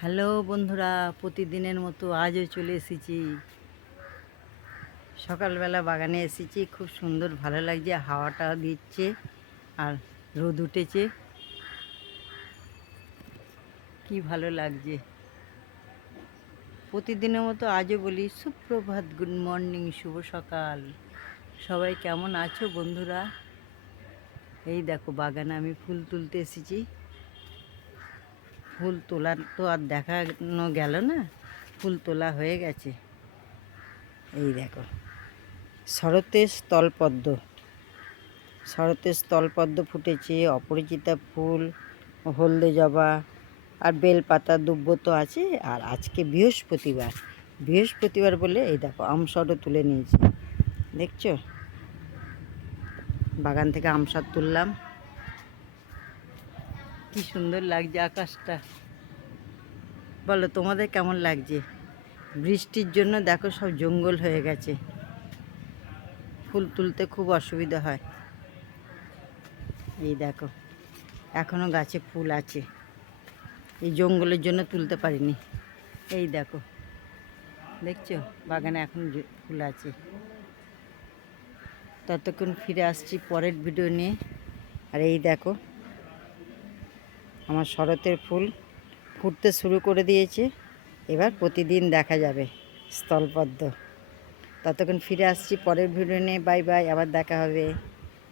Hello বন্ধুরা, প্রতিদিনের মতো আজও চলে এসেছি। সকালবেলা বাগানে এসেছি, খুব সুন্দর ভালো লাগছে, হাওয়াটা দিচ্ছে আর রোদ উঠেছে, কি ভালো লাগছে। প্রতিদিনের মতো আজও বলি সুপ্রভাত, গুড মর্নিং, শুভ সকাল। সবাই কেমন আছো বন্ধুরা? এই দেখো বাগানে আমি ফুল তুলতে এসেছি। ফুল তোলার তো আর দেখানো গেল না, ফুল তোলা হয়ে গেছে। এই দেখো শরতের স্থলপদ্ম ফুটেছে, অপরাজিতা ফুল, হলদে জবা আর বেলপাতা, দুব্ব তো আছে। আর আজকে বৃহস্পতিবার বলে এই দেখো আমসরও তুলে নিয়েছি। দেখছো, বাগান থেকে আমসর তুললাম, কি সুন্দর লাগছে আকাশটা। বলো তোমাদের কেমন লাগছে? বৃষ্টির জন্য দেখো সব জঙ্গল হয়ে গেছে, ফুল তুলতে খুব অসুবিধা হয়। এই দেখো এখনো গাছে ফুল আছে, এই জঙ্গলের জন্য তুলতে পারিনি। এই দেখো, দেখছো বাগানে এখন ফুল আছে। ততক্ষণ ফিরে আসছি পরের ভিডিও নিয়ে। আর এই দেখো আমার শরতের ফুল ফুটতে শুরু করে দিয়েছে, এবার প্রতিদিন দেখা যাবে স্থলপদ্ম। ততক্ষণ ফিরে আসছি পরের ভিডিও নিয়ে। বাই বাই, আবার দেখা হবে।